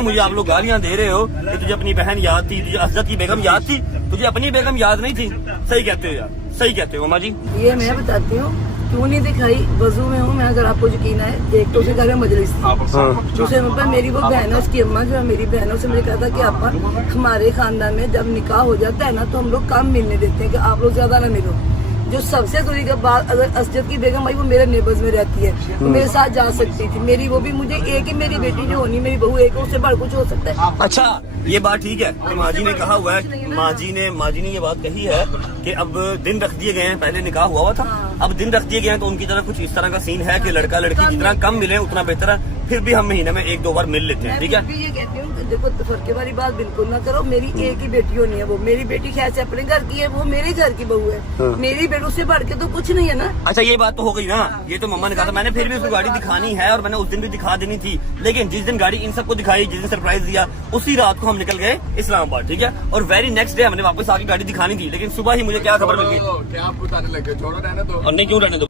मुझे आप लोग गालियां दे रहे हो कि तुझे अपनी बहन याद थी, तुझे हजरत की बेगम याद थी, तुझे अपनी बेगम याद नहीं थी। सही कहते हो यार, सही कहते हो अम्मा जी। ये मैं बताती हूँ क्यों नहीं दिखाई। वजू में हूँ मैं, अगर आपको यकीन है। एक तो उसे घर में मजलिस थी, दूसरे नंबर मेरी वो बहन है, उसकी अम्मा जो है मेरी बहन है, उसे मैंने कहा था कि आप हमारे खानदान में जब निकाह हो जाता है ना तो हम लोग कम मिलने देते हैं कि आप लोग ज्यादा ना मिलो। जो सबसे दूरी के बाद अगर असजद की बेगम आई, वो मेरे नेबर्स में रहती है, वो मेरे साथ जा सकती थी। मेरी वो भी मुझे एक ही मेरी बेटी जो होनी मेरी बहू एक, उससे बढ़ कुछ हो सकता है। अच्छा ये बात ठीक है कि माँ जी ने कहा हुआ है, माँ जी ने ये बात कही है कि अब दिन रख दिए गए हैं, पहले निकाह हुआ था, अब दिन रख दिए गए हैं, तो उनकी तरफ कुछ इस तरह का सीन है कि लड़का लड़की जितना कम मिले उतना बेहतर है। फिर भी हम महीने में 1-2 बार मिल लेते हैं, ठीक है। ये कहती हूँ कि देखो फर्के वाली बात बिल्कुल ना करो। मेरी एक ही बेटी होनी है, वो मेरी बेटी खैर से अपने घर की है, वो मेरे घर की बहू है। मेरी बेटों से बढ़ के तो कुछ नहीं है ना। अच्छा ये बात तो हो गई ना, ये तो मम्मा ने कहा था, मैंने फिर भी उसको गाड़ी दिखानी है और मैंने उस दिन भी दिखा देनी थी, लेकिन जिस दिन गाड़ी इन सबको दिखाई, जिस दिन सरप्राइज दिया, उसी रात को हम निकल गए इस्लामाबाद, ठीक है। और वेरी नेक्स्ट डे हमने वापस आके गाड़ी दिखानी थी, लेकिन सुबह ही मुझे क्या खबर मिल गई, क्या आपको बताने लगे, छोड़ो रहने दो। और नहीं क्यों रहने दो।